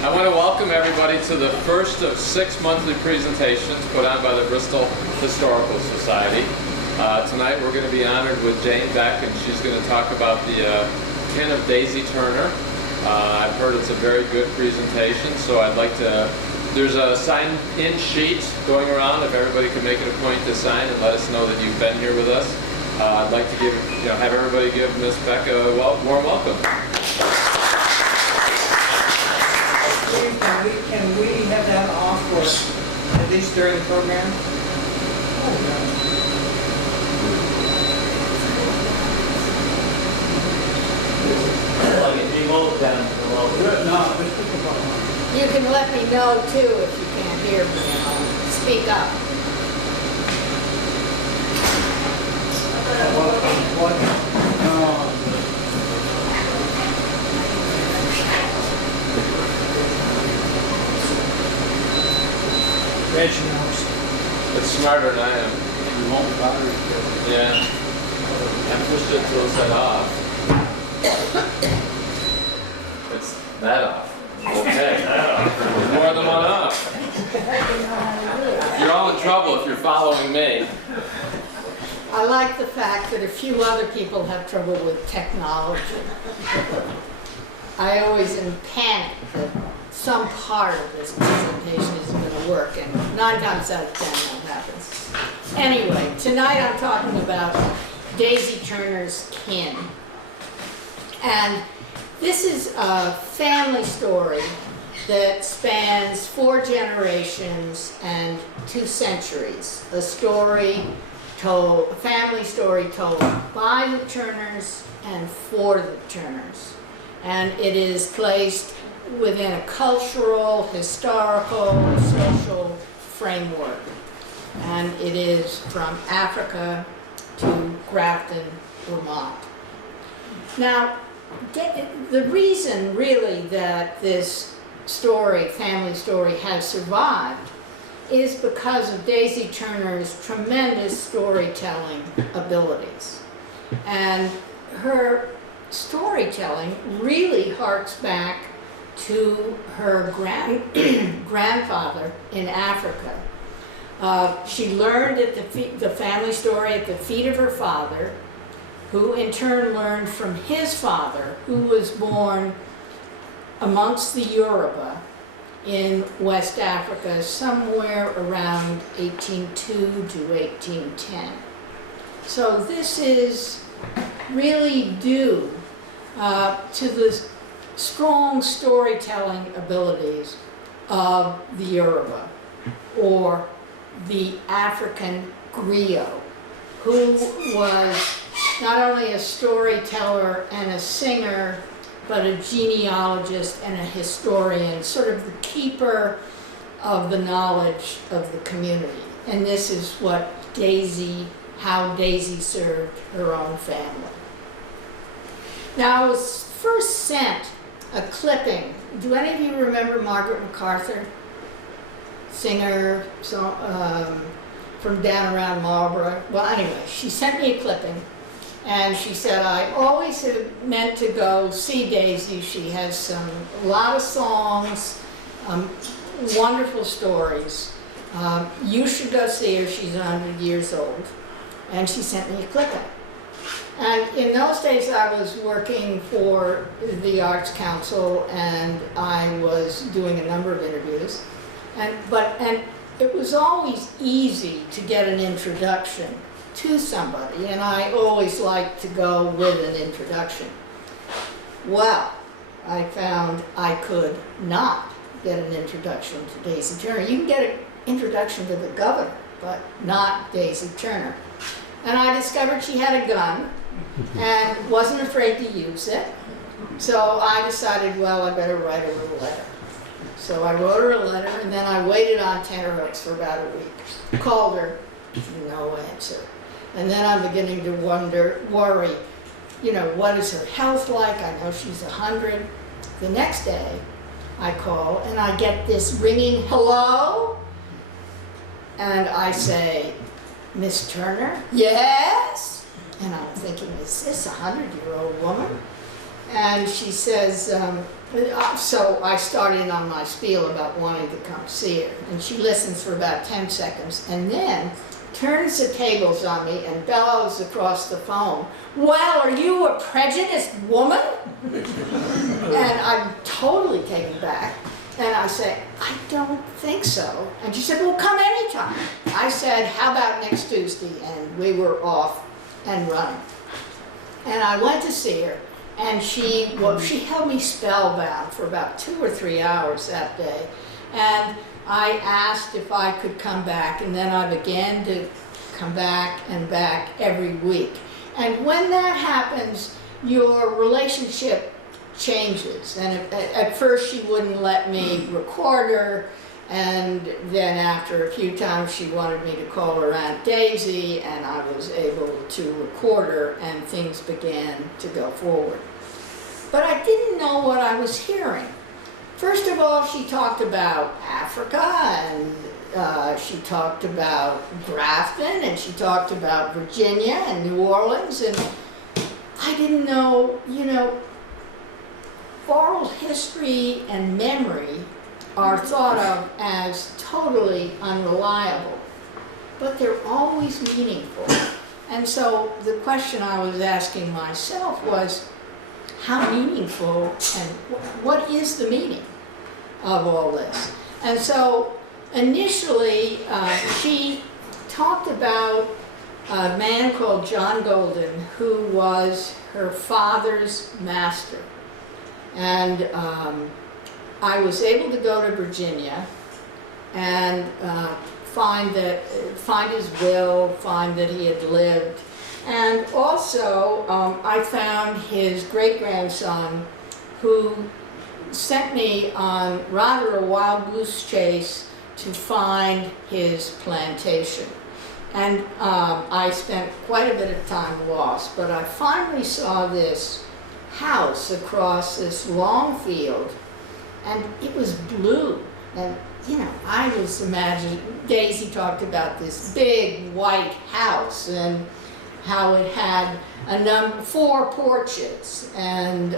I want to welcome everybody to the first of 6 monthly presentations put on by the Bristol Historical Society. Tonight we're going to be honored with Jane Beck, and she's going to talk about the kin of Daisy Turner. I've heard it's a very good presentation, so I'd like to, there's a sign-in sheet going around. If everybody could make it a point to sign and let us know that you've been here with us. I'd like to give, have everybody give Miss Beck a warm welcome. Can we have that off for at least during the program? You can let me know too if you can't hear me. I'll speak up. Reggie knows. It's smarter than I am. Yeah. I pushed it till it said off. It's that off. Okay. There's more than one off. You're all in trouble if you're following me. I like the fact that a few other people have trouble with technology. I always am panicked that some part of this presentation isn't going to work, and 9 times out of 10 that happens. Anyway, tonight I'm talking about Daisy Turner's kin. And this is a family story that spans 4 generations and 2 centuries. A story told, a family story told by the Turners and for the Turners. And it is placed within a cultural, historical, social framework. And it is from Africa to Grafton, Vermont. Now, the reason really that this story, family story, has survived is because of Daisy Turner's tremendous storytelling abilities. And her storytelling really harks back to her grandfather in Africa. She learned at the family story at the feet of her father, who in turn learned from his father, who was born amongst the Yoruba in West Africa somewhere around 1802 to 1810. So this is really due to the strong storytelling abilities of the Yoruba, or the African griot, who was not only a storyteller and a singer, but a genealogist and a historian, sort of the keeper of the knowledge of the community. And this is what how Daisy served her own family. Now, I was first sent a clipping. Do any of you remember Margaret MacArthur? Singer from down around Marlborough. Well, anyway, she sent me a clipping, and she said, I always have meant to go see Daisy. She has a lot of songs, wonderful stories. You should go see her. She's 100 years old. And she sent me a clipping. And in those days, I was working for the Arts Council, and I was doing a number of interviews. And it was always easy to get an introduction to somebody, and I always liked to go with an introduction. Well, I found I could not get an introduction to Daisy Turner. You can get an introduction to the governor, but not Daisy Turner. And I discovered she had a gun and wasn't afraid to use it. So I decided, well, I better write her a letter. So I wrote her a letter, and then I waited on tenterhooks for about a week. Called her, no answer. And then I'm beginning to worry, what is her health like? I know she's 100. The next day, I call, and I get this ringing hello. And I say, Miss Turner? Yes? And I'm thinking, is this a 100-year-old woman? And she says, So I started on my spiel about wanting to come see her, and she listens for about 10 seconds, and then turns the tables on me and bellows across the phone, "Well, are you a prejudiced woman?" And I'm totally taken back, and I say, "I don't think so." And she said, "Well, come anytime." I said, "How about next Tuesday?" And we were off and running. And I went to see her, and she held me spellbound for about 2 or 3 hours that day. And I asked if I could come back, and then I began to come back and back every week. And when that happens, your relationship changes. And at first she wouldn't let me record her, and then after a few times she wanted me to call her Aunt Daisy, and I was able to record her, and things began to go forward. But I didn't know what I was hearing. First of all, she talked about Africa, and she talked about Grafton, and she talked about Virginia and New Orleans, and I didn't know, oral history and memory are thought of as totally unreliable, but they're always meaningful. And so the question I was asking myself was, how meaningful, and what is the meaning of all this? And so initially she talked about a man called John Golden, who was her father's master. And I was able to go to Virginia and find his will, find that he had lived. And also, I found his great-grandson, who sent me on rather a wild goose chase to find his plantation. And I spent quite a bit of time lost, but I finally saw this house across this long field, and it was blue. And I was imagining, Daisy talked about this big white house and how it had 4 porches, and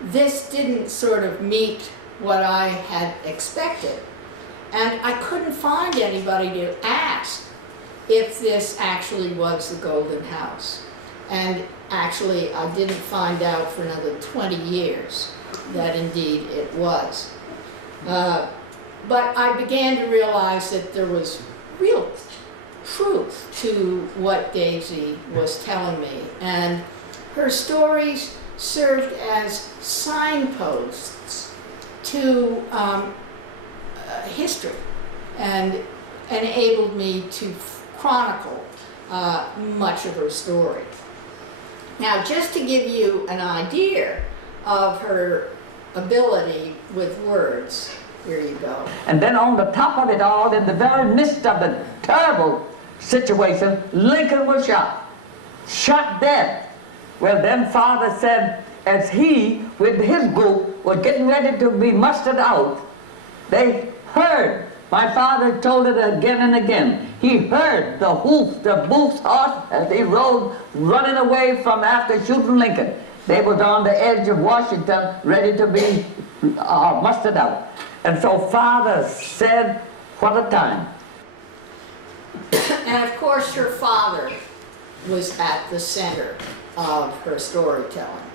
this didn't sort of meet what I had expected. And I couldn't find anybody to ask if this actually was the Golden House. And actually, I didn't find out for another 20 years that indeed it was. But I began to realize that there was real truth to what Daisy was telling me, and her stories served as signposts to history and enabled me to chronicle much of her story. Now, just to give you an idea of her ability with words, here you go. And then on the top of it all, in the very midst of the terrible situation, Lincoln was shot dead. Well, then Father said, as he, with his group, was getting ready to be mustered out, they heard, my father told it again and again, he heard the hoof, the Booth's horse, as he rode running away from after shooting Lincoln. They was on the edge of Washington, ready to be mustered out. And so Father said, what a time. And of course, her father was at the center of her storytelling.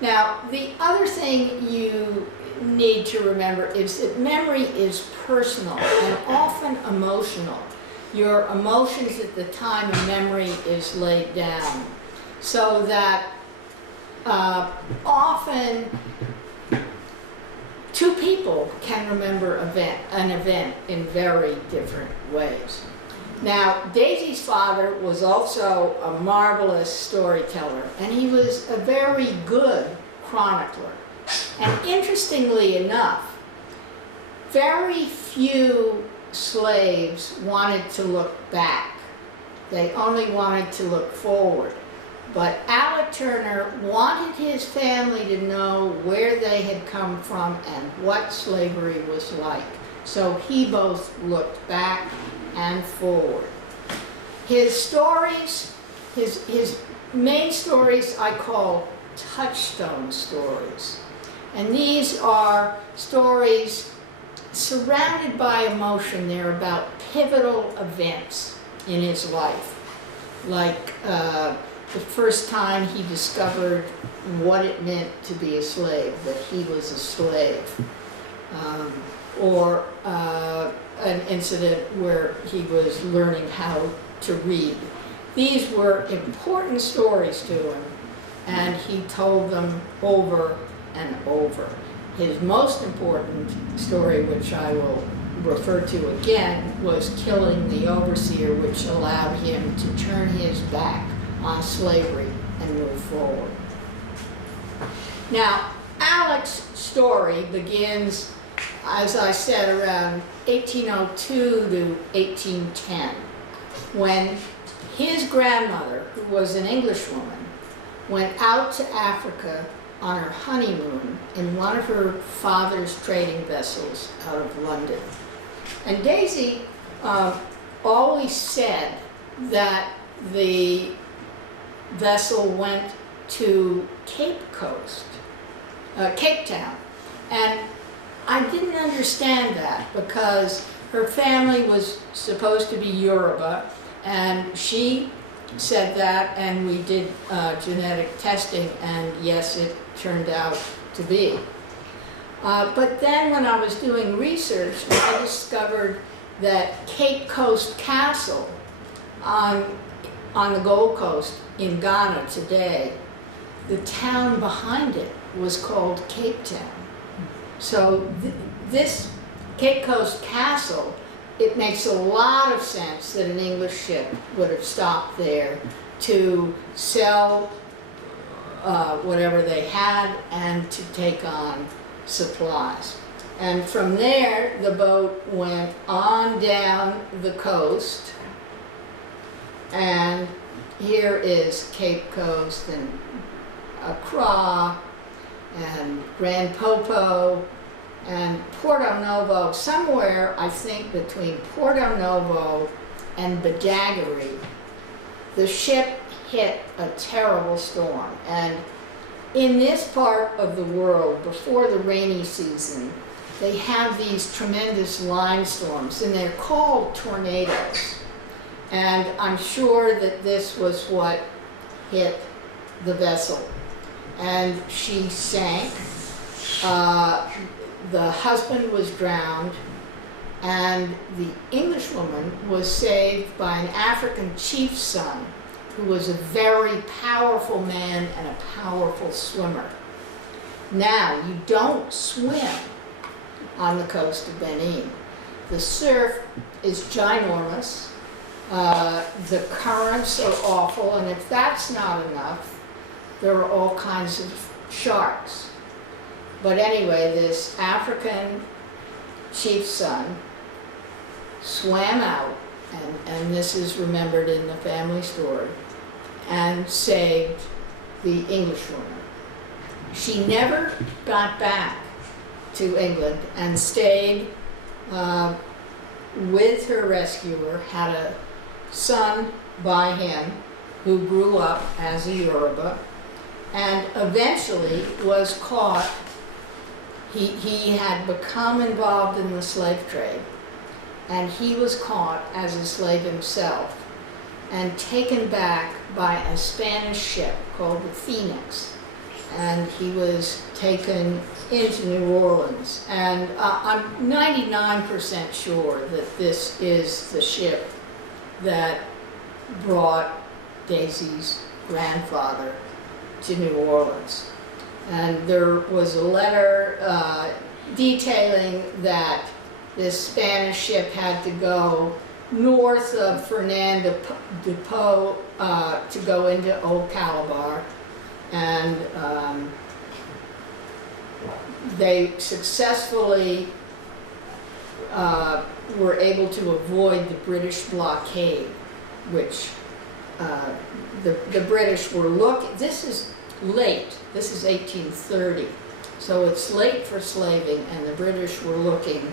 Now, the other thing you need to remember is that memory is personal and often emotional. Your emotions at the time of memory is laid down, so that often two people can remember an event in very different ways. Now, Daisy's father was also a marvelous storyteller, and he was a very good chronicler. And interestingly enough, very few slaves wanted to look back. They only wanted to look forward. But Alec Turner wanted his family to know where they had come from and what slavery was like. So he both looked back and forward. His stories, his main stories I call Touchstone Stories. And these are stories surrounded by emotion. They're about pivotal events in his life, like the first time he discovered what it meant to be a slave, that he was a slave, or an incident where he was learning how to read. These were important stories to him, and he told them over and over. His most important story, which I will refer to again, was killing the overseer, which allowed him to turn his back on slavery and move forward. Now, Alec's story begins, as I said, around 1802 to 1810, when his grandmother, who was an Englishwoman, went out to Africa on her honeymoon in one of her father's trading vessels out of London. And Daisy always said that the vessel went to Cape Town. And I didn't understand that, because her family was supposed to be Yoruba, and she said that, and we did genetic testing, and yes, it turned out to be. But then when I was doing research, I discovered that Cape Coast Castle on the Gold Coast in Ghana today, the town behind it was called Cape Town. So this Cape Coast Castle, it makes a lot of sense that an English ship would have stopped there to sell whatever they had and to take on supplies. And from there, the boat went on down the coast, and here is Cape Coast and Accra and Grand Popo and Porto Novo. Somewhere, I think, between Porto Novo and Badagry, the ship hit a terrible storm. And in this part of the world, before the rainy season, they have these tremendous line storms, and they're called tornadoes. And I'm sure that this was what hit the vessel. And she sank. The husband was drowned, and the Englishwoman was saved by an African chief's son, who was a very powerful man and a powerful swimmer. Now, you don't swim on the coast of Benin. The surf is ginormous, the currents are awful, and if that's not enough, there are all kinds of sharks. But anyway, this African chief's son swam out, and this is remembered in the family story, and saved the Englishwoman. She never got back to England and stayed with her rescuer, had a son by him who grew up as a Yoruba, and eventually was caught. He had become involved in the slave trade, and he was caught as a slave himself and taken back by a Spanish ship called the Phoenix, and he was taken into New Orleans. And I'm 99% sure that this is the ship that brought Daisy's grandfather to New Orleans. And there was a letter detailing that this Spanish ship had to go north of Fernando de Po to go into Old Calabar, and they successfully were able to avoid the British blockade, which the British were looking. This is late. This is 1830, so it's late for slaving, and the British were looking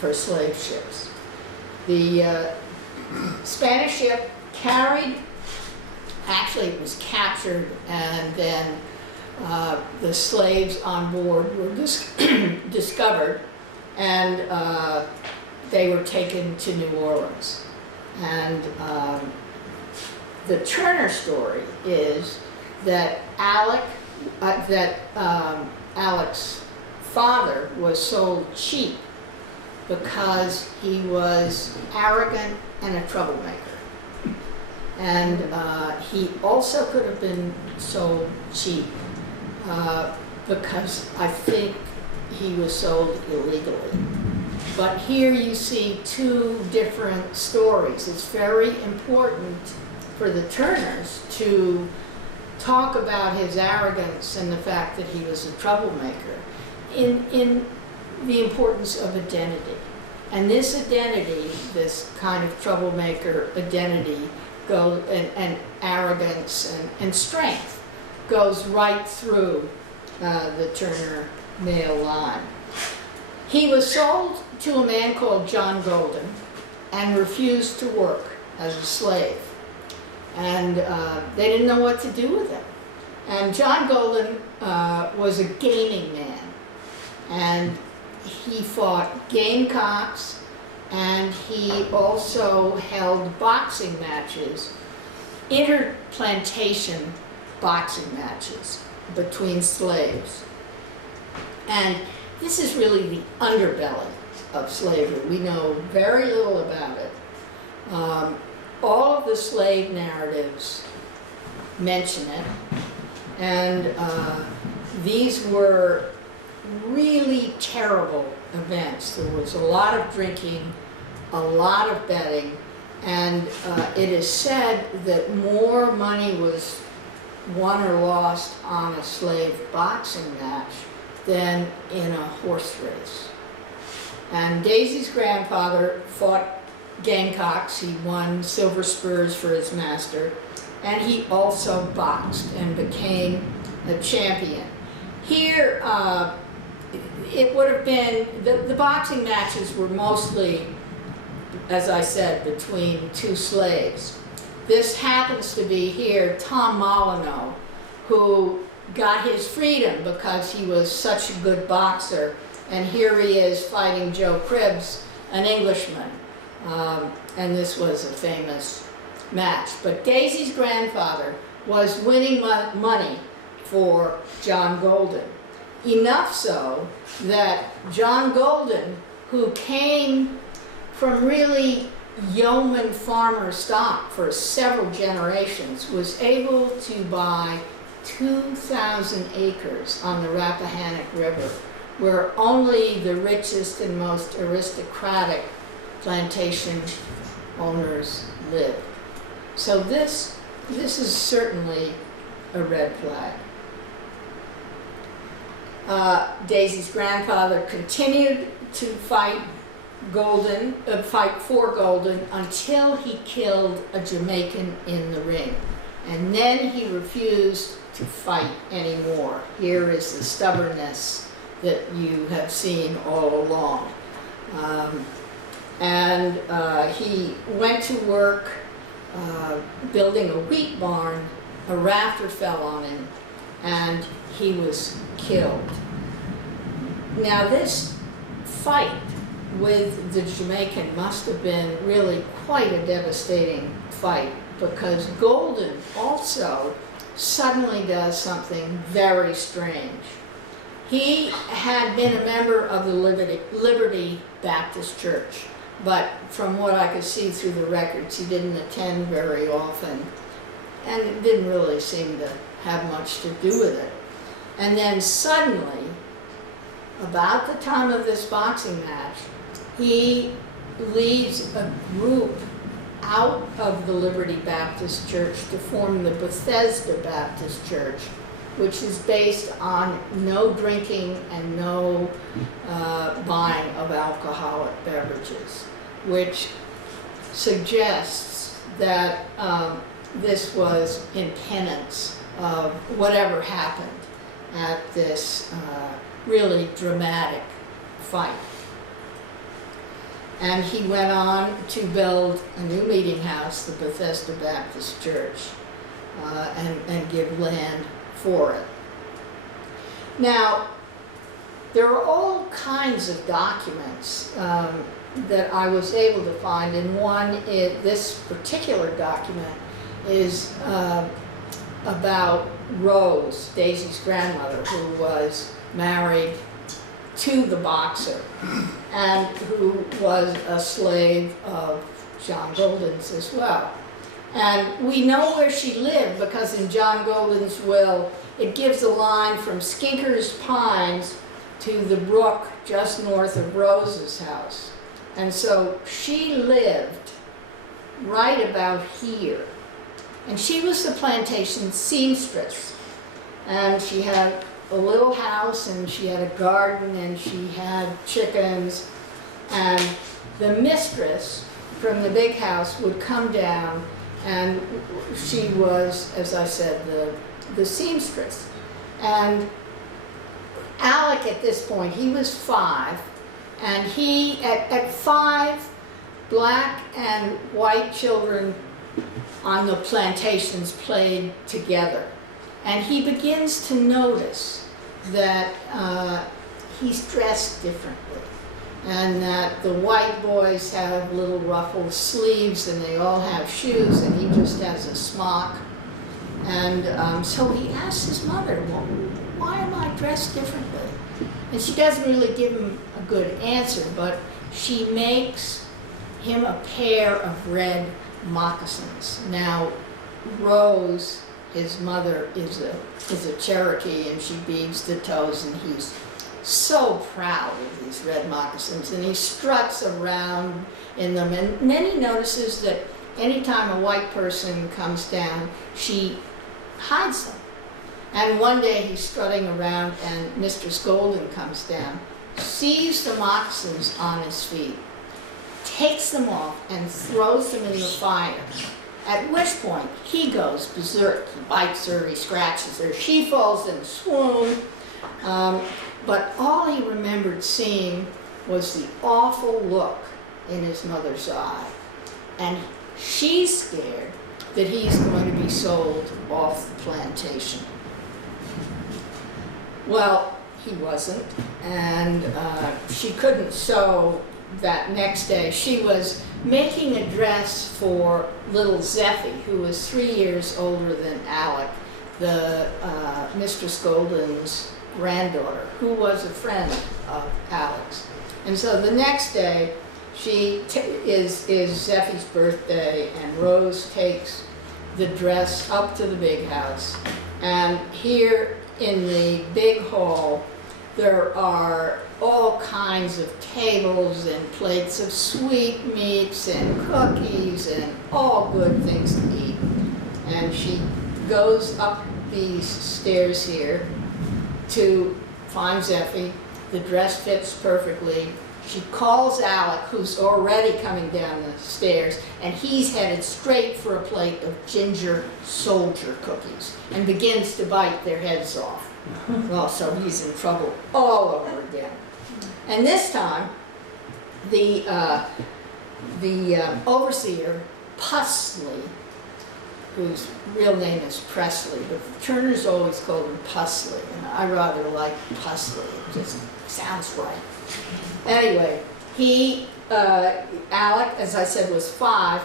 for slave ships. The Spanish ship carried, actually it was captured and then the slaves on board were discovered, and they were taken to New Orleans. And the Turner story is that Alec's father was sold cheap because he was arrogant and a troublemaker. And he also could have been sold cheap because I think he was sold illegally. But here you see two different stories. It's very important for the Turners to talk about his arrogance and the fact that he was a troublemaker in the importance of identity. And this identity, this kind of troublemaker identity, and arrogance and strength goes right through the Turner male line. He was sold to a man called John Golden and refused to work as a slave. And they didn't know what to do with him. And John Golden was a gaming man. And he fought gamecocks, and he also held boxing matches, interplantation boxing matches between slaves. And this is really the underbelly of slavery. We know very little about it. All of the slave narratives mention it, and these were really terrible events. There was a lot of drinking, a lot of betting, and it is said that more money was won or lost on a slave boxing match than in a horse race. And Daisy's grandfather fought gamecocks. He won silver spurs for his master, and he also boxed and became a champion. Here, it would have been, the boxing matches were mostly, as I said, between two slaves. This happens to be here Tom Molyneux, who got his freedom because he was such a good boxer, and here he is fighting Joe Cribbs, an Englishman, and this was a famous match. But Daisy's grandfather was winning money for John Golden. Enough so that John Golden, who came from really yeoman farmer stock for several generations, was able to buy 2,000 acres on the Rappahannock River, where only the richest and most aristocratic plantation owners lived. So this is certainly a red flag. Daisy's grandfather continued to fight for Golden until he killed a Jamaican in the ring. And then he refused to fight anymore. Here is the stubbornness that you have seen all along. He went to work building a wheat barn. A rafter fell on him, and he was killed. Now this fight with the Jamaican must have been really quite a devastating fight, because Golden also suddenly does something very strange. He had been a member of the Liberty Baptist Church, but from what I could see through the records, he didn't attend very often, and it didn't really seem to have much to do with it. And then suddenly, about the time of this boxing match, he leads a group out of the Liberty Baptist Church to form the Bethesda Baptist Church, which is based on no drinking and no buying of alcoholic beverages, which suggests that this was in penance of whatever happened at this really dramatic fight. And he went on to build a new meeting house, the Bethesda Baptist Church, and give land for it. Now, there are all kinds of documents that I was able to find, and this particular document is about Rose, Daisy's grandmother, who was married to the boxer and who was a slave of John Golden's as well. And we know where she lived because in John Golden's will, it gives a line from Skinker's Pines to the brook just north of Rose's house. And so she lived right about here. And she was the plantation seamstress. And she had a little house, and she had a garden, and she had chickens. And the mistress from the big house would come down, and she was, as I said, the seamstress. And Alec at this point, he was 5, and he, at 5, black and white children on the plantations played together. And he begins to notice that he's dressed differently, and that the white boys have little ruffled sleeves and they all have shoes, and he just has a smock. And so he asks his mother, well, why am I dressed differently? And she doesn't really give him a good answer, but she makes him a pair of red moccasins. Now, Rose, his mother, is a Cherokee, and she beads the toes, and he's so proud of these red moccasins, and he struts around in them. And then he notices that anytime a white person comes down, she hides them. And one day he's strutting around, and Mistress Golden comes down, sees the moccasins on his feet, takes them off, and throws them in the fire. At which point, he goes berserk. He bites her, he scratches her, she falls in a swoon. But all he remembered seeing was the awful look in his mother's eye. And she's scared that he's going to be sold off the plantation. Well, he wasn't, and she couldn't sew that next day. She was making a dress for little Zeffie, who was 3 years older than Alec, the Mistress Golden's granddaughter, who was a friend of Alec's. And so the next day, is Zeffie's birthday, and Rose takes the dress up to the big house. And here in the big hall, there are all kinds of tables and plates of sweetmeats and cookies and all good things to eat. And she goes up these stairs here to find Zeffie. The dress fits perfectly. She calls Alec, who's already coming down the stairs, and he's headed straight for a plate of ginger soldier cookies and begins to bite their heads off. Well, so he's in trouble all over again. And this time, the overseer, Pusley, whose real name is Presley, but the Turners always called him Pusley, and I rather like Pusley. It just sounds right. Anyway, Alec, as I said, was 5.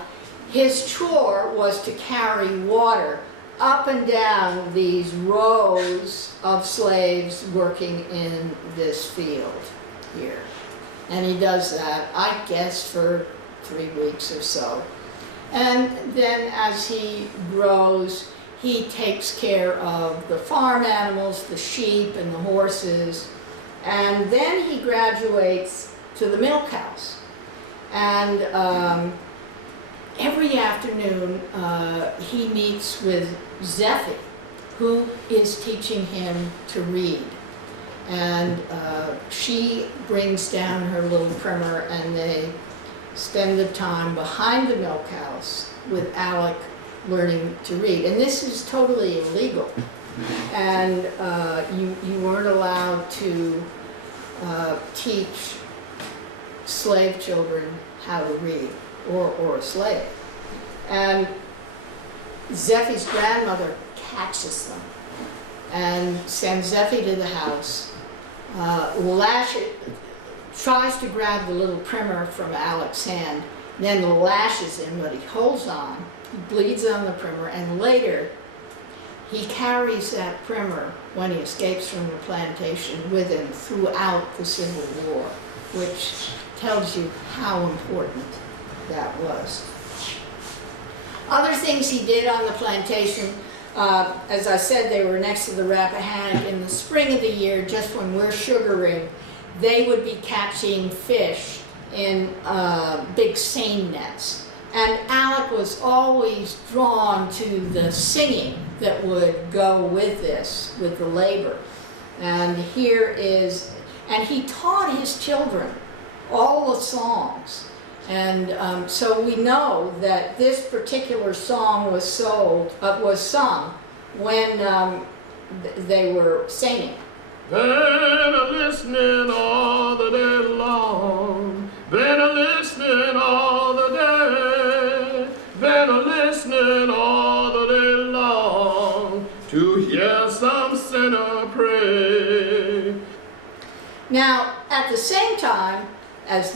His chore was to carry water up and down these rows of slaves working in this field here. And he does that, I guess, for 3 weeks or so. And then as he grows, he takes care of the farm animals, the sheep and the horses. And then he graduates to the milk house. And every afternoon, he meets with Zeffie, who is teaching him to read. And she brings down her little primer, and they spend the time behind the milk house with Alec learning to read. And this is totally illegal. And you weren't allowed to teach slave children how to read, or a slave. And Zeffie's grandmother catches them and sends Zeffie to the house, tries to grab the little primer from Alec's hand, then lashes him, but he holds on. He bleeds on the primer, and later he carries that primer when he escapes from the plantation with him throughout the Civil War, which tells you how important that was. Other things he did on the plantation, as I said, they were next to the Rappahannock. In the spring of the year, just when we're sugaring, they would be catching fish in big seine nets. And Alec was always drawn to the singing that would go with this, with the labor. And and he taught his children all the songs. And so we know that this particular song was sung when they were singing. Been a listening all the day long, been a listening all the day, been a listening all the day long to hear some sinner pray. Now, at the same time, as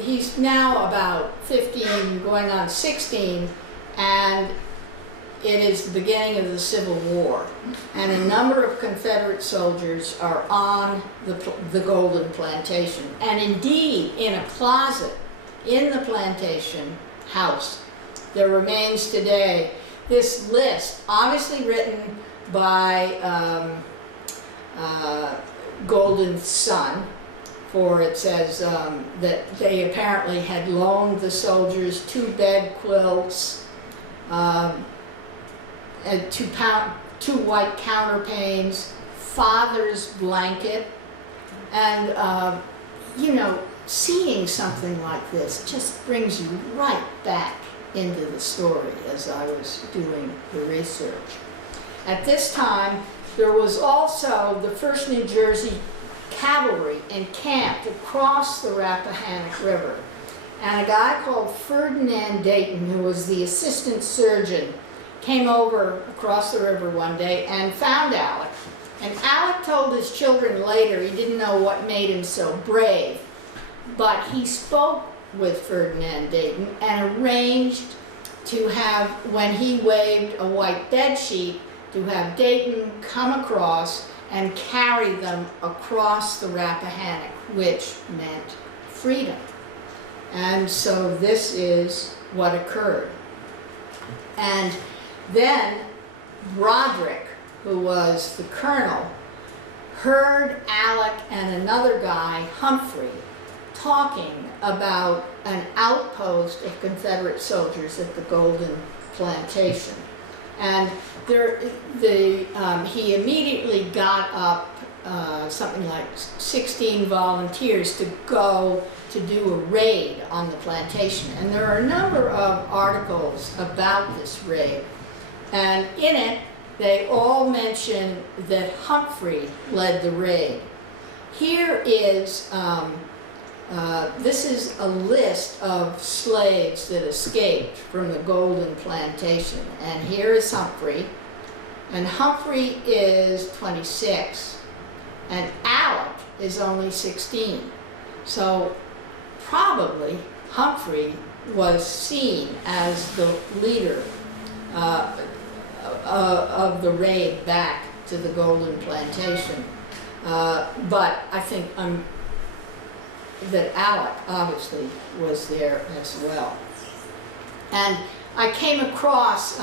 he's now about 15, going on 16, and it is the beginning of the Civil War, and a number of Confederate soldiers are on the Golden Plantation, and indeed in a closet in the plantation house there remains today this list, obviously written by Golden's son, for it says that they apparently had loaned the soldiers 2 bed quilts, and 2 white counterpanes, father's blanket, and you know, seeing something like this just brings you right back into the story as I was doing the research. At this time, there was also the 1st New Jersey Cavalry encamped across the Rappahannock River, and a guy called Ferdinand Dayton, who was the assistant surgeon, came over across the river one day and found Alec. And Alec told his children later he didn't know what made him so brave, but he spoke with Ferdinand Dayton and arranged to have, when he waved a white bed sheet, to have Dayton come across and carry them across the Rappahannock, which meant freedom. And so this is what occurred. And then Broderick, who was the colonel, heard Alec and another guy, Humphrey, talking about an outpost of Confederate soldiers at the Golden Plantation. And he immediately got up something like 16 volunteers to go to do a raid on the plantation. And there are a number of articles about this raid. And in it, they all mention that Humphrey led the raid. Here is, this is a list of slaves that escaped from the Golden Plantation. And here is Humphrey. And Humphrey is 26. And Alec is only 16. So probably Humphrey was seen as the leader of the raid back to the Golden Plantation. But I think that Alec obviously was there as well. And I came across,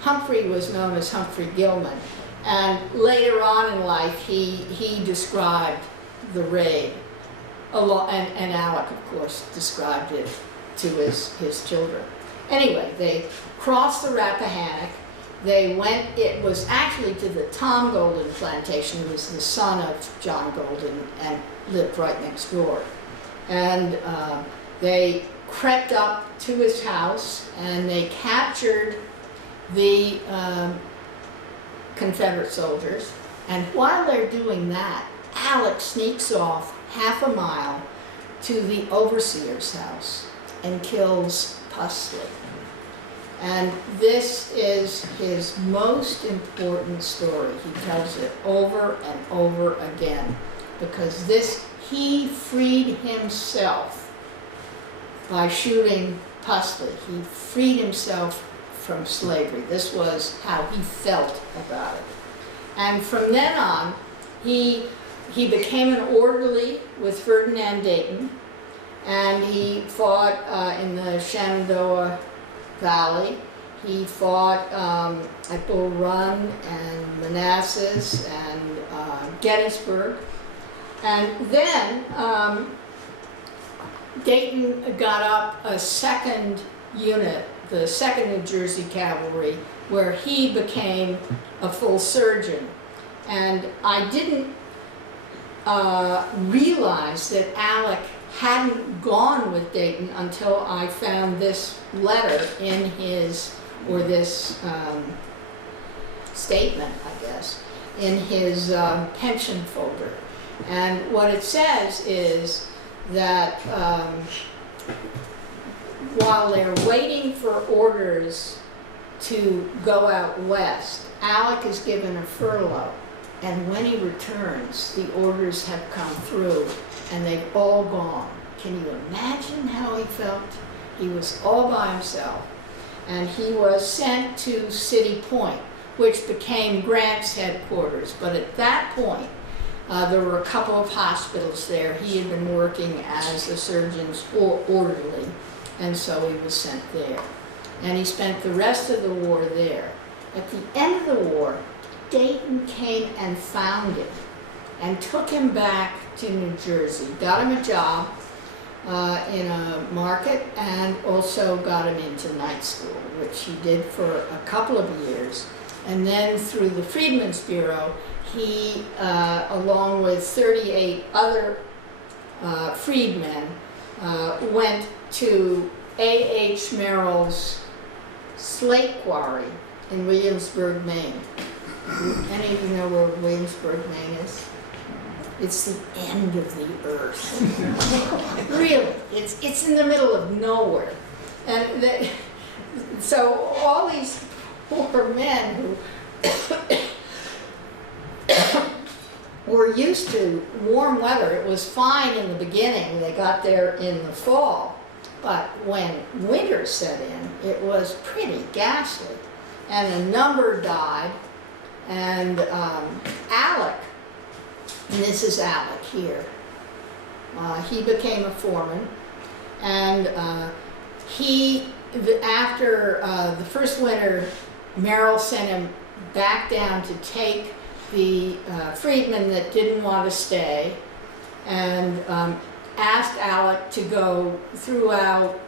Humphrey was known as Humphrey Gilman, and later on in life he described the raid, and Alec of course described it to his children. Anyway, they crossed the Rappahannock. They went, it was actually to the Tom Golden Plantation, who was the son of John Golden and lived right next door. And they crept up to his house and they captured the Confederate soldiers. And while they're doing that, Alec sneaks off half a mile to the overseer's house and kills Pusley. And this is his most important story. He tells it over and over again because he freed himself by shooting Pusley. He freed himself from slavery. This was how he felt about it. And from then on, he became an orderly with Ferdinand Dayton, and he fought in the Shenandoah Valley. He fought at Bull Run and Manassas and Gettysburg. And then Dayton got up a second unit, the 2nd New Jersey Cavalry, where he became a full surgeon. And I didn't realize that Alec hadn't gone with Dayton until I found this letter in his, or this statement, I guess, in his pension folder. And what it says is that while they're waiting for orders to go out west, Alec is given a furlough. And when he returns, the orders have come through and they've all gone. Can you imagine how he felt? He was all by himself. And he was sent to City Point, which became Grant's headquarters. But at that point, there were a couple of hospitals there. He had been working as a surgeon's orderly, and so he was sent there. And he spent the rest of the war there. At the end of the war, Dayton came and found him and took him back to New Jersey, got him a job in a market, and also got him into night school, which he did for a couple of years. And then through the Freedmen's Bureau, he, along with 38 other freedmen, went to A.H. Merrill's slate quarry in Williamsburg, Maine. Any of you know where Williamsburg, Maine is? It's the end of the earth. Really, it's in the middle of nowhere. And so all these poor men who were used to warm weather. It was fine in the beginning. They got there in the fall. But when winter set in, it was pretty ghastly. And a number died. And Alec, and this is Alec here, he became a foreman. And after the first winter, Merrill sent him back down to take the freedmen that didn't want to stay, and asked Alec to go throughout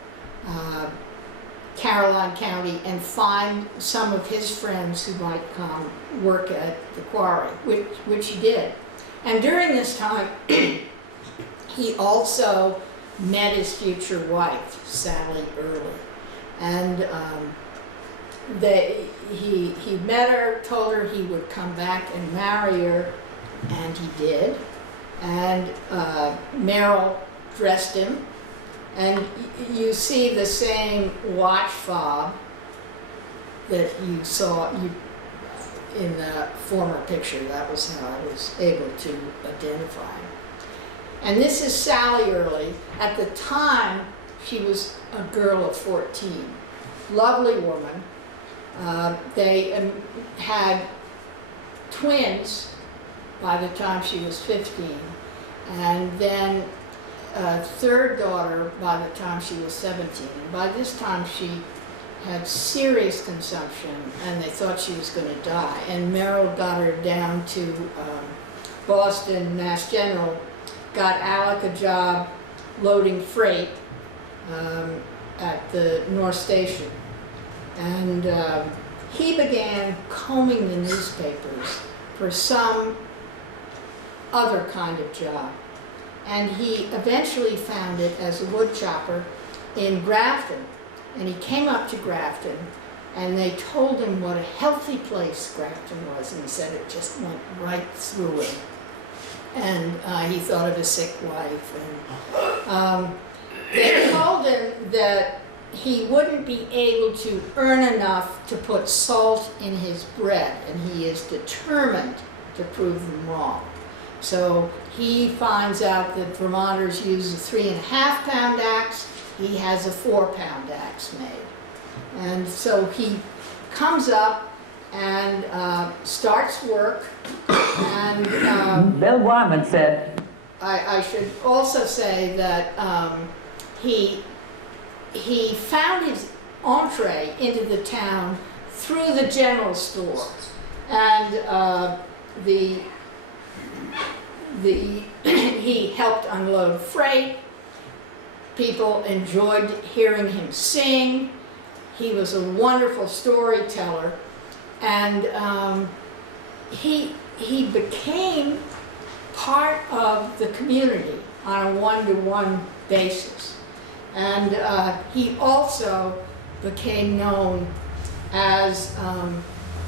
Caroline County and find some of his friends who might come work at the quarry, which he did. And during this time, he also met his future wife, Sally Early. And he met her, told her he would come back and marry her, and he did. And Merrill dressed him, and you see the same watch fob that you saw in the former picture. That was how I was able to identify him. And this is Sally Early. At the time, she was a girl of 14. Lovely woman. They had twins by the time she was 15, and then a third daughter by the time she was 17. And by this time she had serious consumption, and they thought she was going to die. And Merrill got her down to Boston, Mass General, got Alec a job loading freight at the North Station. And he began combing the newspapers for some other kind of job. And he eventually found it as a wood chopper in Grafton. And he came up to Grafton, and they told him what a healthy place Grafton was, and he said it just went right through him. And he thought of his sick wife. And they told him that he wouldn't be able to earn enough to put salt in his bread, and he is determined to prove them wrong. So he finds out that Vermonters use a 3.5-pound axe. He has a 4-pound axe made. And so he comes up and starts work. And Bill Wyman said, I should also say that he found his entree into the town through the general store. And he helped unload freight. People enjoyed hearing him sing. He was a wonderful storyteller, and he became part of the community on a one-to-one basis. And he also became known as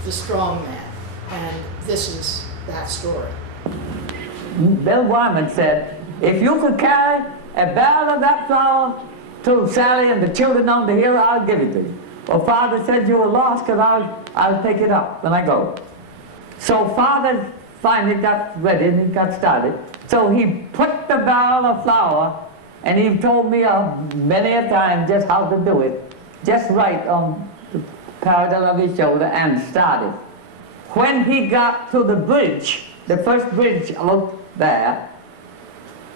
the strong man, and this is that story. Bill Wyman said, if you could carry a barrel of that flour to Sally and the children on the hill, I'll give it to you. Well, Father said you were lost, because I'll take it up when I go. So Father finally got ready and he got started. So he put the barrel of flour, and he told me many a time just how to do it, just right on the parallel of his shoulder, and started. When he got to the bridge, the first bridge out there,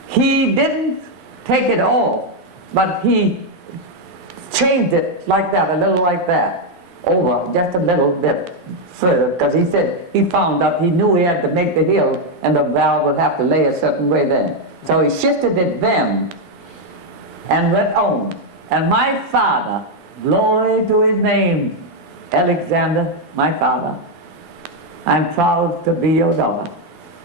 he didn't take it off, but he changed it like that, a little like that, over just a little bit further, because he said he found out, he knew he had to make the hill and the valve would have to lay a certain way there. So he shifted it then and went on. And my father, glory to his name, Alexander, my father, I'm proud to be your daughter,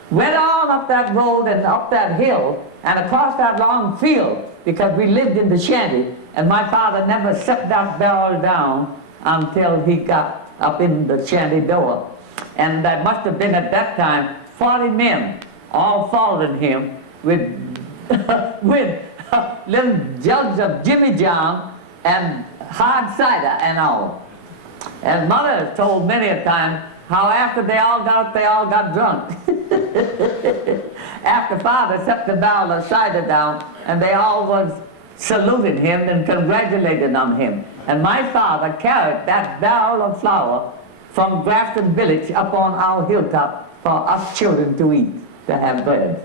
went on up that road and up that hill and across that long field, because we lived in the shanty, and my father never set that barrel down until he got up in the shanty door. And there must have been at that time 40 men all following him with with little jugs of Jimmy John and hard cider and all. And Mother told many a time how after they all got up, they all got drunk. After Father set the barrel of cider down, and they all was saluting him and congratulating on him. And my father carried that barrel of flour from Grafton village up on our hilltop for us children to eat, to have bread.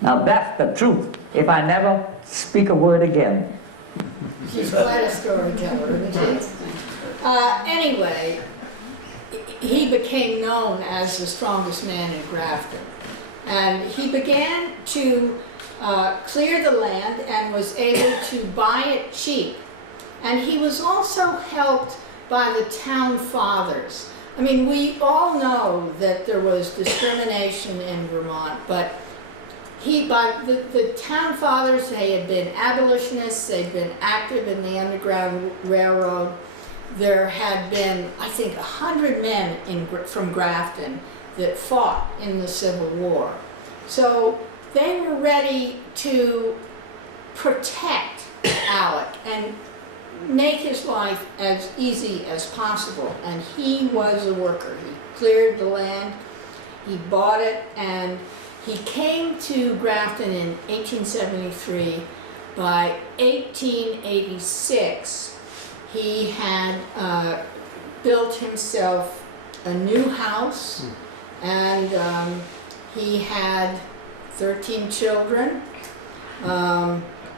Now that's the truth, if I never speak a word again. She's quite a storyteller, isn't she? Anyway, he became known as the strongest man in Grafton. And he began to clear the land and was able to buy it cheap. And he was also helped by the town fathers. I mean, we all know that there was discrimination in Vermont, but the town fathers, they had been abolitionists, they'd been active in the Underground Railroad. There had been, I think, 100 men from Grafton that fought in the Civil War. So they were ready to protect Alec and make his life as easy as possible. And he was a worker. He cleared the land, he bought it, and he came to Grafton in 1873. By 1886, he had built himself a new house, and he had 13 children.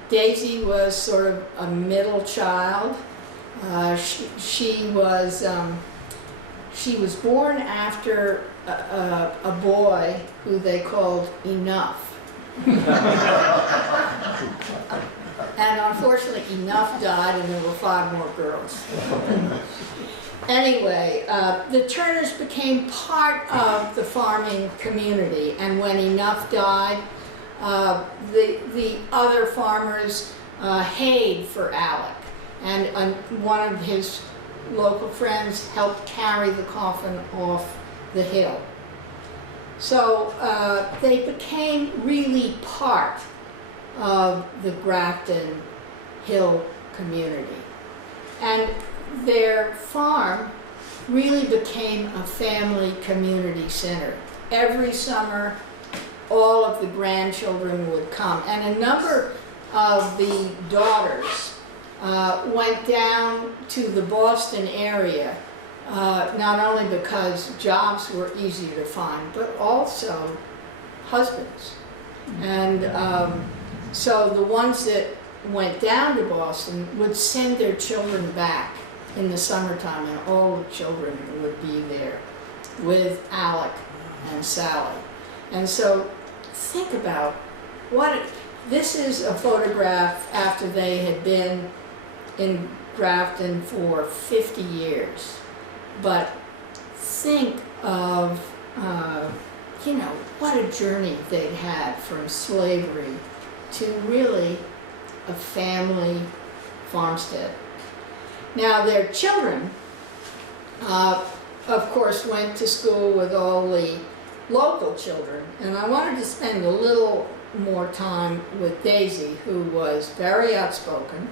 Daisy was sort of a middle child. She was born after a boy who they called Enough. And unfortunately, Enough died, and there were 5 more girls. Anyway, the Turners became part of the farming community, and when Enough died, the other farmers hayed for Alec, and one of his local friends helped carry the coffin off the hill. So they became really part of the Grafton Hill community. And their farm really became a family community center. Every summer, all of the grandchildren would come, and a number of the daughters went down to the Boston area, not only because jobs were easier to find, but also husbands. And so the ones that went down to Boston would send their children back in the summertime, and all the children would be there with Alec and Sally. And so think about this is a photograph after they had been in Grafton for 50 years. But think of, what a journey they'd had from slavery to really a family farmstead. Now their children, of course, went to school with all the local children, and I wanted to spend a little more time with Daisy, who was very outspoken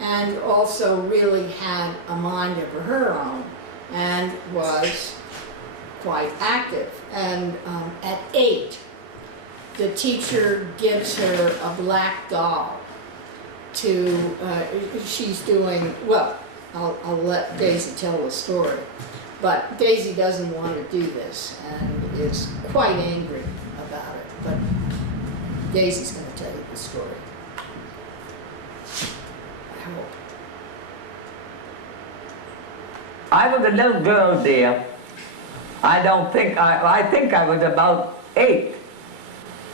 and also really had a mind of her own and was quite active. And at 8, the teacher gives her a black doll to, she's doing, well, I'll let Daisy tell the story. But Daisy doesn't want to do this and is quite angry about it. But Daisy's going to tell you the story. I hope. I was a little girl there. I think I was about 8.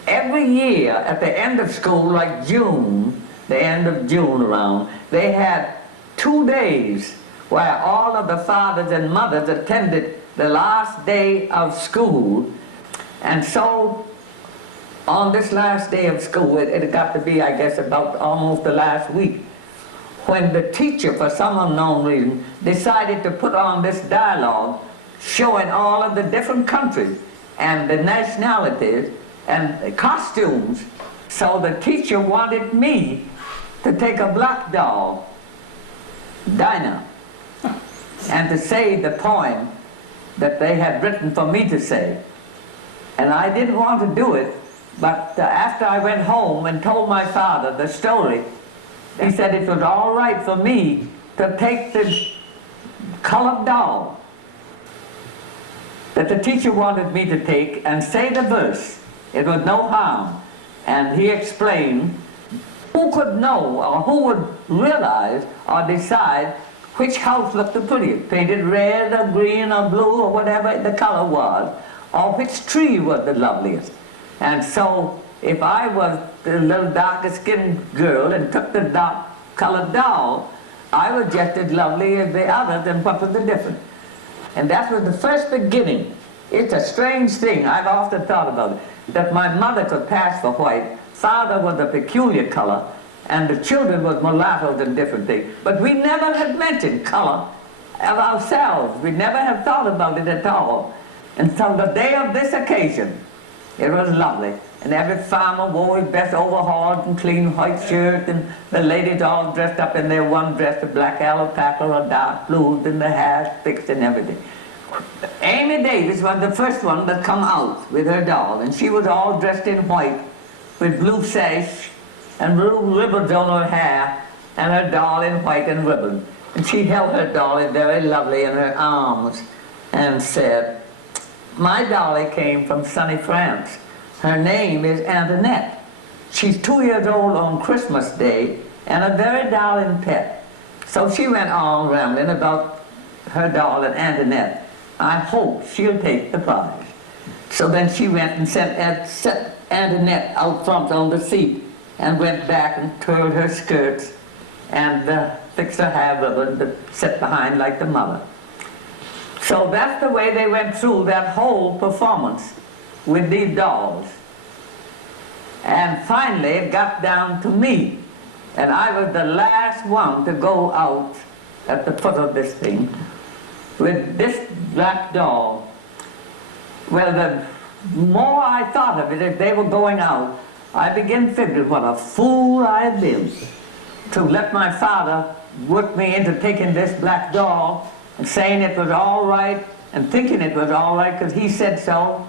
Every year at the end of school, like June, the end of June around, they had 2 days where all of the fathers and mothers attended the last day of school. And so on this last day of school, it got to be, I guess, about almost the last week, when the teacher, for some unknown reason, decided to put on this dialogue showing all of the different countries and the nationalities and the costumes. So the teacher wanted me to take a black doll, Dinah, and to say the poem that they had written for me to say. And I didn't want to do it, but after I went home and told my father the story, he said it was all right for me to take the colored doll that the teacher wanted me to take and say the verse. It was no harm. And he explained, who could know or who would realize or decide which house looked the prettiest, painted red or green or blue or whatever the color was, or which tree was the loveliest. And so if I was the little darker skinned girl and took the dark colored doll, I was just as lovely as the others, and what was the difference? And that was the first beginning. It's a strange thing, I've often thought about it, that my mother could pass for white, father was a peculiar color, and the children was mulattoes and different things. But we never had mentioned color of ourselves. We never had thought about it at all. And so the day of this occasion, it was lovely. And every farmer wore his best overalls and clean white shirt, and the ladies all dressed up in their one dress, a black alpaca or dark blues, and the hair fixed and everything. Amy Davis was the first one that come out with her doll, and she was all dressed in white with blue sash and blue ribbons on her hair, and her doll in white and ribbon. And she held her dolly very lovely in her arms and said, "My dolly came from sunny France. Her name is Antoinette. She's 2 years old on Christmas Day and a very darling pet." So she went on rambling about her doll and Antoinette. I hope she'll take the prize. So then she went and set Antoinette out front on the seat and went back and twirled her skirts and fixed her hair ribbon to sit behind like the mother. So that's the way they went through that whole performance with these dolls. And finally it got down to me, and I was the last one to go out at the foot of this thing with this black doll. Well, the more I thought of it as they were going out, I began figuring what a fool I had been to let my father worked me into taking this black doll and saying it was all right and thinking it was all right because he said so.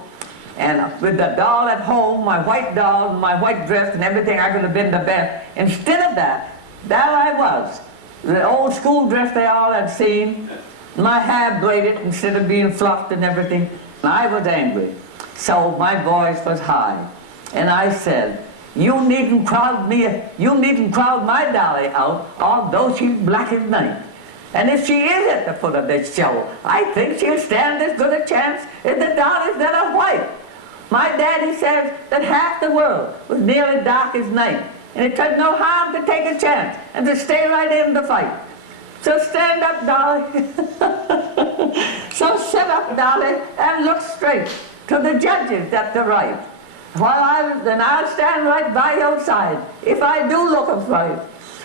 And with the doll at home, my white doll, my white dress and everything, I could have been the best. Instead of that, there I was. The old school dress they all had seen, my hair braided instead of being fluffed and everything. And I was angry. So my voice was high. And I said, you needn't crowd my dolly out, although she's black as night. And if she is at the foot of this show, I think she'll stand as good a chance as the dollies that are white. My daddy says that half the world was nearly dark as night, and it took no harm to take a chance and to stay right in the fight. So stand up, Dolly. So sit up, Dolly, and look straight to the judges at the right. I'll stand right by your side if I do look afraid.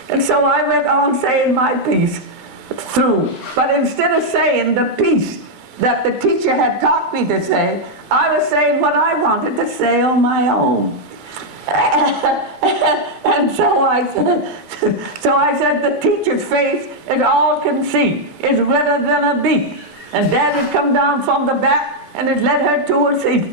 And so I went on saying my piece through. But instead of saying the piece that the teacher had taught me to say, I was saying what I wanted to say on my own. And so I said, the teacher's face, as all can see, is redder than a beet. And Dad had come down from the back and had led her to her seat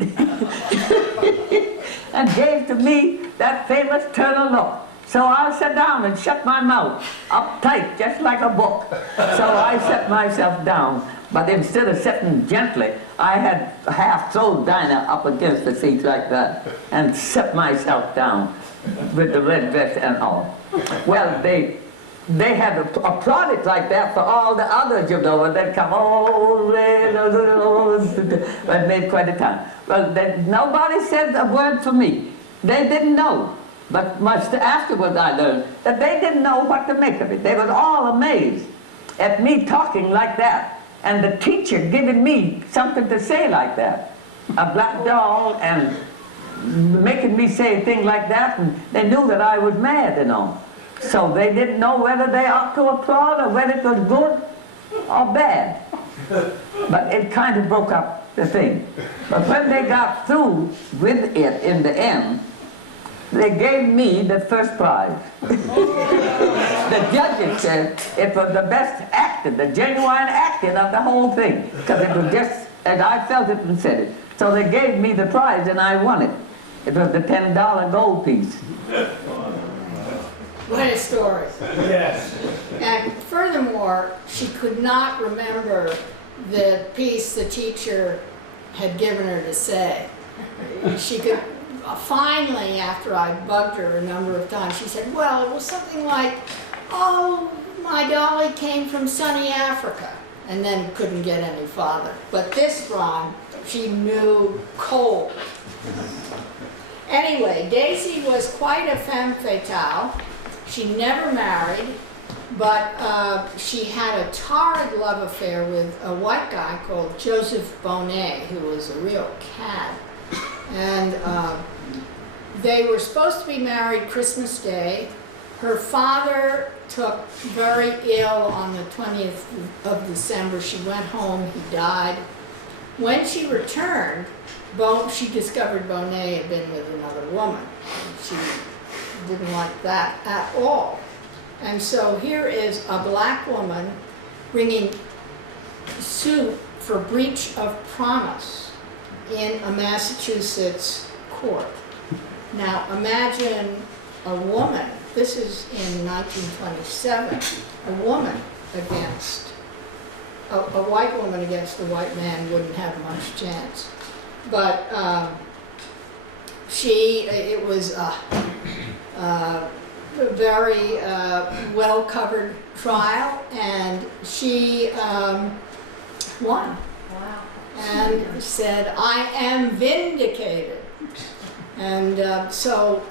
and gave to me that famous turn of look. So I sat down and shut my mouth up tight, just like a book. So I set myself down. But instead of sitting gently, I had half thrown Dinah up against the seat like that and set myself down with the red vest and all. Well, they had applauded like that for all the others, you know, and they'd come, oh, it made quite a time. Well, nobody said a word for me. They didn't know. But much afterwards I learned that they didn't know what to make of it. They were all amazed at me talking like that. And the teacher giving me something to say like that. A black doll and making me say a thing like that, and they knew that I was mad and all. So they didn't know whether they ought to applaud or whether it was good or bad. But it kind of broke up the thing. But when they got through with it in the end, they gave me the first prize. The judges said it was the best acting, the genuine acting of the whole thing, because it was just as I felt it and said it. So they gave me the prize and I won it. It was the $10 gold piece. What a story. Yes. And furthermore, she could not remember the piece the teacher had given her to say. She could, finally, after I bugged her a number of times, she said, well, it was something like, oh, my dolly came from sunny Africa, and then couldn't get any farther. But this wrong, she knew cold. Anyway, Daisy was quite a femme fatale. She never married, but she had a torrid love affair with a white guy called Joseph Bonet, who was a real cad. And they were supposed to be married Christmas Day. Her father took very ill on the 20th of December. She went home, he died. When she returned, she discovered Bonet had been with another woman. She didn't like that at all. And so here is a black woman bringing suit for breach of promise in a Massachusetts court. Now imagine a woman, this is in 1927, a woman against, a white woman against a white man wouldn't have much chance. But it was a very well-covered trial, and she won. Wow. And said, I am vindicated. And so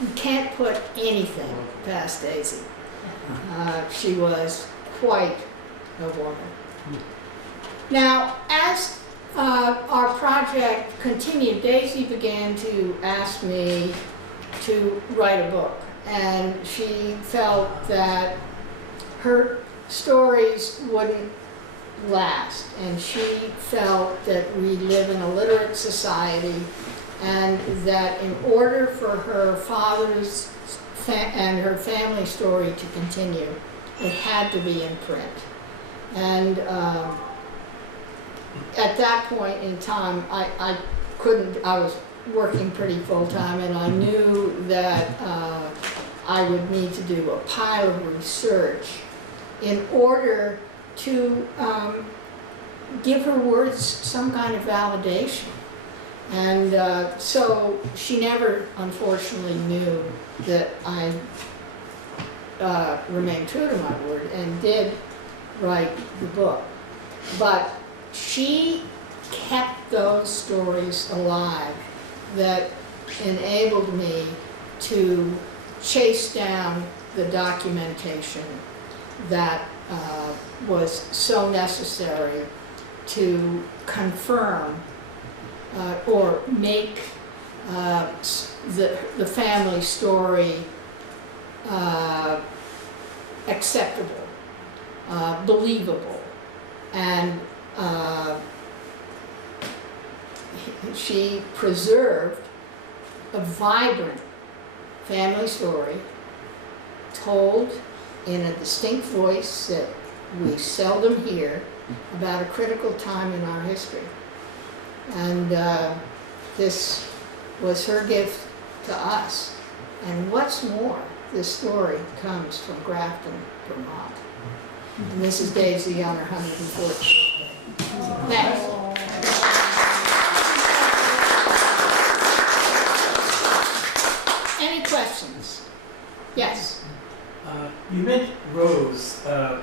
you can't put anything past Daisy. She was quite a woman. Now, as our project continued, Daisy began to ask me to write a book. And she felt that her stories wouldn't last. And she felt that we live in a literate society, and that in order for her father's and her family story to continue, It had to be in print. And at that point in time, I was working pretty full-time, and I knew that I would need to do a pile of research in order to give her words some kind of validation. And so she never, unfortunately, knew that I remained true to my word and did write the book. But she kept those stories alive that enabled me to chase down the documentation that was so necessary to confirm or make the family story acceptable, believable, and she preserved a vibrant family story told in a distinct voice that we seldom hear about a critical time in our history. And this was her gift to us. And what's more, this story comes from Grafton, Vermont. And this is Daisy on her 114th day. Next. Any questions? Yes. You mentioned Rose. I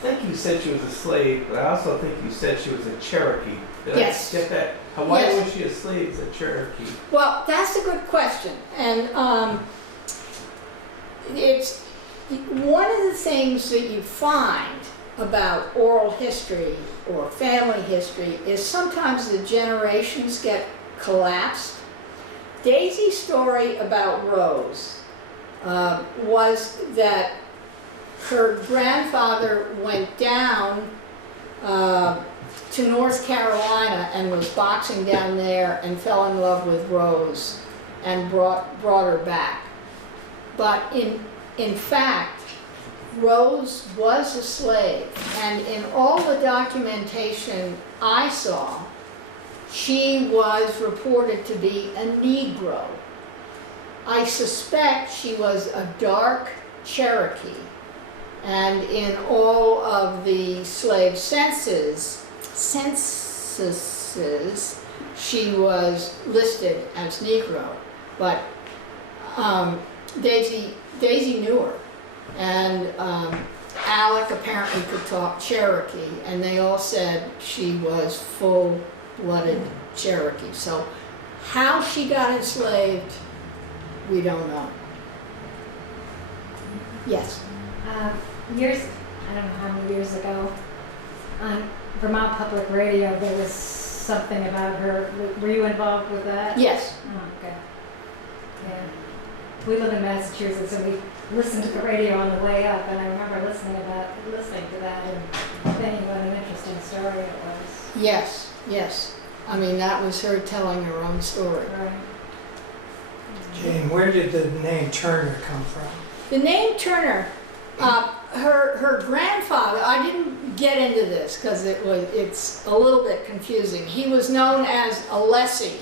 think you said she was a slave, but I also think you said she was a Cherokee. Did Yes. I get that? Why Yes. was she a slave as a Cherokee? Well, that's a good question. And it's one of the things that you find about oral history or family history is sometimes the generations get collapsed. Daisy's story about Rose was that her grandfather went down to North Carolina and was boxing down there and fell in love with Rose and brought her back. But in fact, Rose was a slave, and in all the documentation I saw, she was reported to be a Negro. I suspect she was a dark Cherokee, and in all of the slave censuses, she was listed as Negro. But Daisy knew her, and Alec apparently could talk Cherokee, and they all said she was full-blooded Cherokee. So how she got enslaved, we don't know. Yes? Years, I don't know how many years ago, on Vermont Public Radio, there was something about her. Were you involved with that? Yes. Oh, okay. Yeah. We live in Massachusetts, and we listened to the radio on the way up, and I remember listening to that and thinking what an interesting story it was. Yes, yes. I mean, that was her telling her own story. Right. Jane, where did the name Turner come from? The name Turner, her grandfather, I didn't get into this because it's a little bit confusing. He was known as Alessi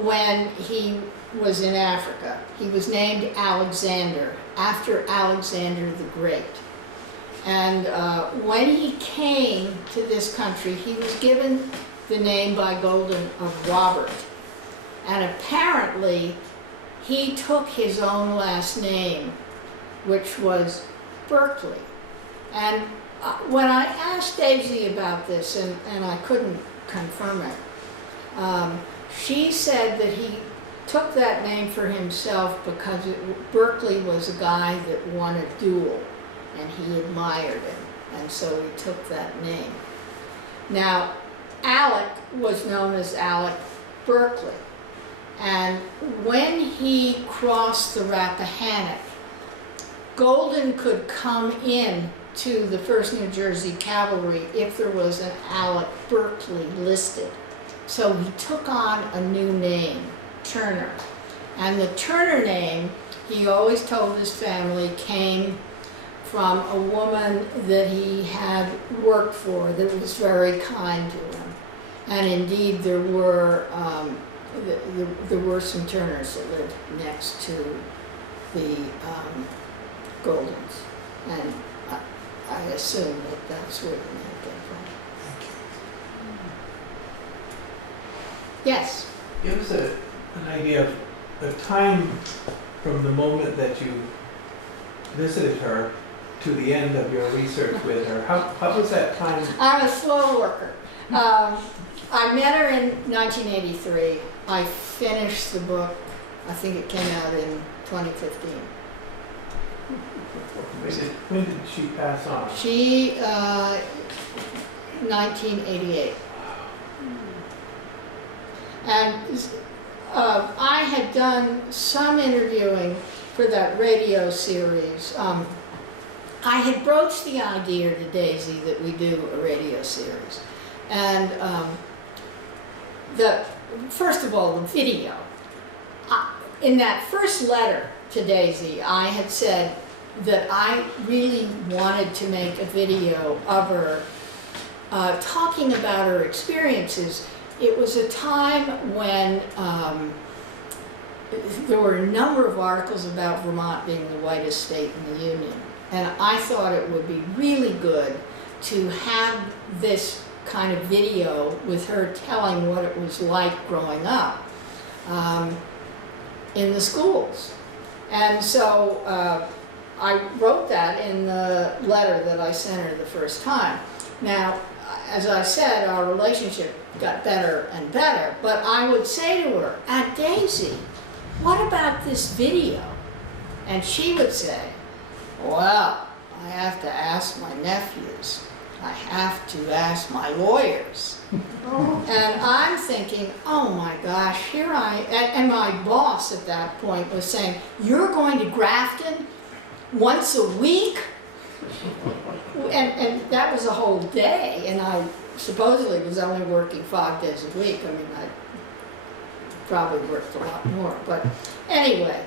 when he was in Africa. He was named Alexander, after Alexander the Great. And when he came to this country, he was given the name by Golden of Robert. And apparently, he took his own last name, which was Berkeley. And when I asked Daisy about this, and I couldn't confirm it, she said that he took that name for himself because Berkeley was a guy that won a duel, and he admired him, and so he took that name. Now, Alec was known as Alec Berkeley, and when he crossed the Rappahannock, Golden could come in to the 1st New Jersey Cavalry if there was an Alec Berkeley listed. So he took on a new name, Turner. And the Turner name, he always told his family, came from a woman that he had worked for that was very kind to him. And indeed, there were some Turners that lived next to the Goldens. And I assume that that's where the name came from. Yes? Give us an idea of the time from the moment that you visited her to the end of your research with her. How was that time? I'm a slow worker. I met her in 1983. I finished the book, I think it came out in 2015. When did she pass on? She, 1988. And I had done some interviewing for that radio series. I had broached the idea to Daisy that we do a radio series. And first of all, the video. In that first letter to Daisy, I had said that I really wanted to make a video of her talking about her experiences. It was a time when there were a number of articles about Vermont being the whitest state in the Union. And I thought it would be really good to have this kind of video with her telling what it was like growing up in the schools. And so I wrote that in the letter that I sent her the first time. Now, as I said, our relationship got better and better, but I would say to her, Aunt Daisy, what about this video? And she would say, well, I have to ask my nephews. I have to ask my lawyers. And I'm thinking, oh my gosh, here and my boss at that point was saying, you're going to Grafton once a week? And that was a whole day, and I supposedly was only working 5 days a week. I mean, I probably worked a lot more, but anyway,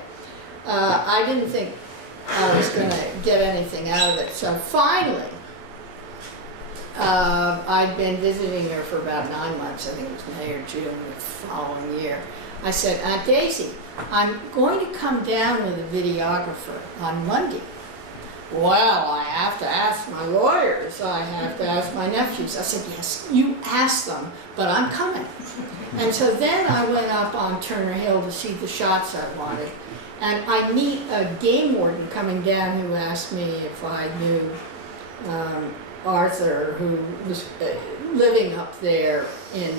I didn't think I was going to get anything out of it. So finally, I'd been visiting her for about 9 months, I think it was May or June the following year. I said, Aunt Daisy, I'm going to come down with a videographer on Monday. Well, I have to ask my lawyers, I have to ask my nephews. I said, yes, you ask them, but I'm coming. And so then I went up on Turner Hill to see the shots I wanted. And I meet a game warden coming down who asked me if I knew Arthur, who was living up there in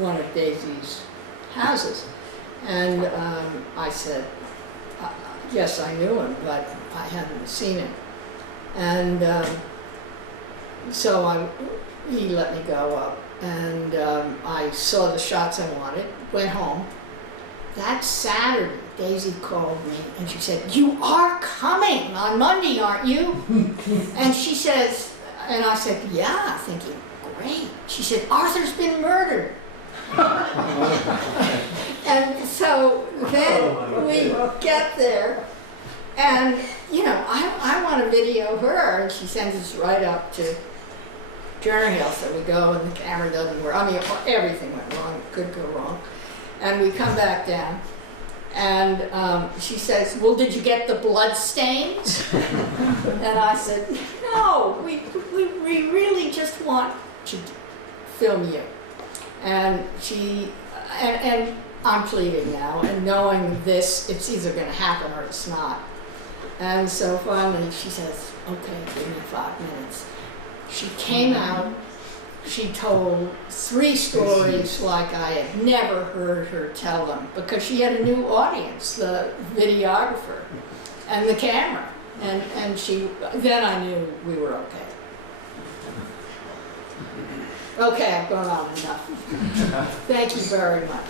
one of Daisy's houses. And I said, yes, I knew him, but I hadn't seen him. And so he let me go up, and I saw the shots I wanted, went home. That Saturday, Daisy called me, and she said, you are coming on Monday, aren't you? And she says, and I said, yeah, thinking, great. She said, Arthur's been murdered. And so then we get there, and you know, I want to video her, and she sends us right up to Turner Hill. So we go, and the camera doesn't work. I mean, everything went wrong, it could go wrong. And we come back down, and she says, well, did you get the blood stains? And I said, no, we really just want to film you. And and I'm pleading now, and knowing this, it's either going to happen or it's not. And so finally she says, okay, give me 5 minutes. She came out, she told 3 stories like I had never heard her tell them, because she had a new audience, the videographer and the camera. And then I knew we were okay. Okay, I've gone on enough. Thank you very much.